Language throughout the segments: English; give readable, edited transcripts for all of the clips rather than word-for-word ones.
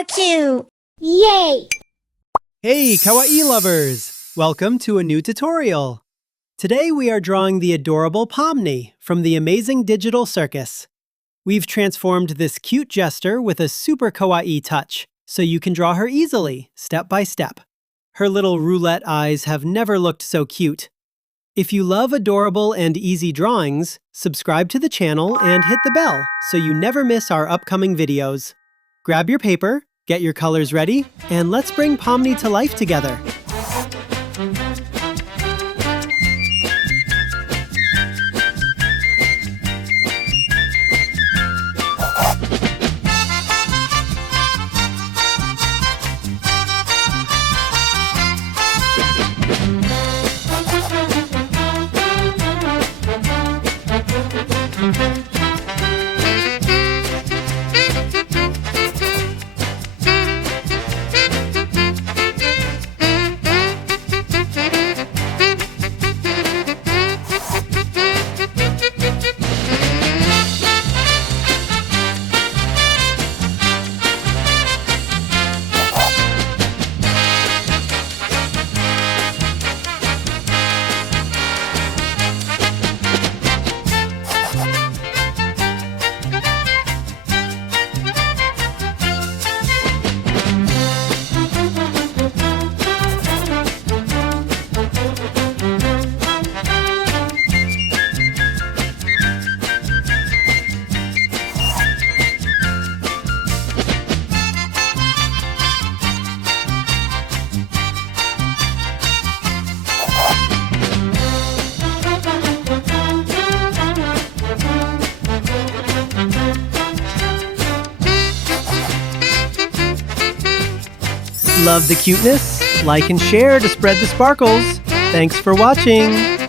so cute! Yay! Hey, Kawaii Lovers! Welcome to a new tutorial. Today we are drawing the adorable Pomni from the Amazing Digital Circus. We've transformed this cute jester with a super kawaii touch, so you can draw her easily, step by step. Her little roulette eyes have never looked so cute. If you love adorable and easy drawings, subscribe to the channel and hit the bell so you never miss our upcoming videos. Grab your paper, get your colors ready, and let's bring Pomni to life together. Love the cuteness? Like and share to spread the sparkles. Thanks for watching!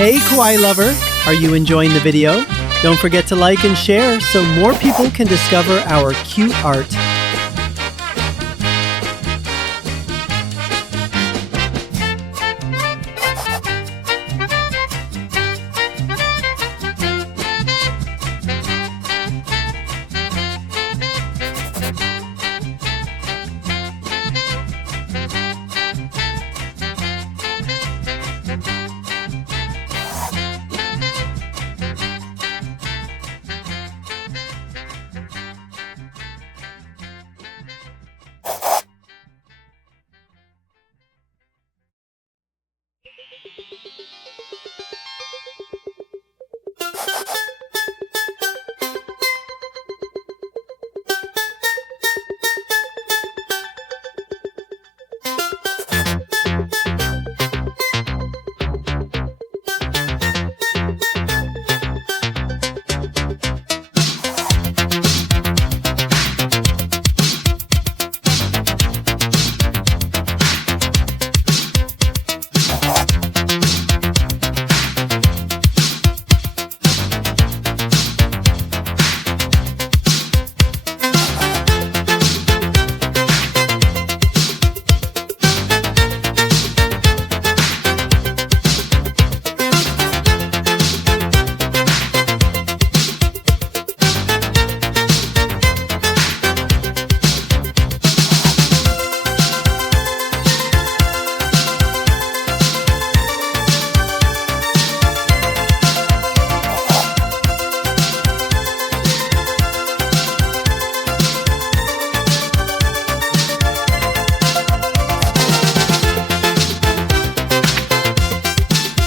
Hey Kawaii Lover, are you enjoying the video? Don't forget to like and share so more people can discover our cute art.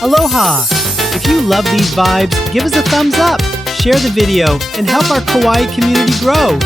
Aloha! If you love these vibes, give us a thumbs up, share the video, and help our kawaii community grow.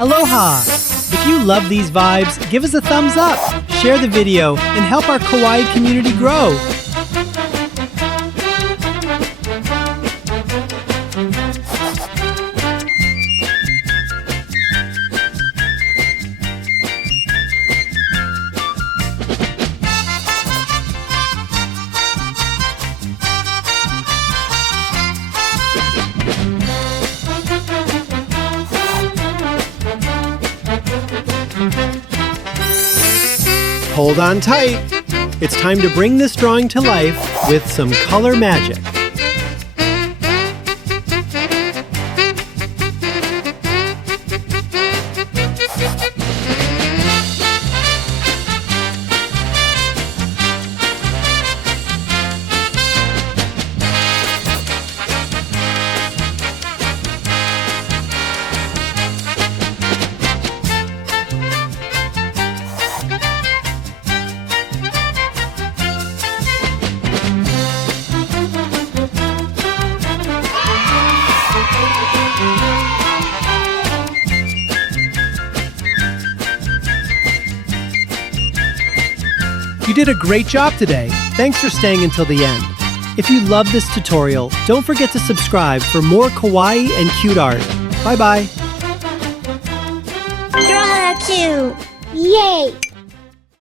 Aloha! If you love these vibes, give us a thumbs up, share the video, and help our kawaii community grow. Hold on tight. It's time to bring this drawing to life with some color magic. You did a great job today. Thanks for staying until the end. If you love this tutorial, don't forget to subscribe for more kawaii and cute art. Bye-bye. Draw cute. Yay!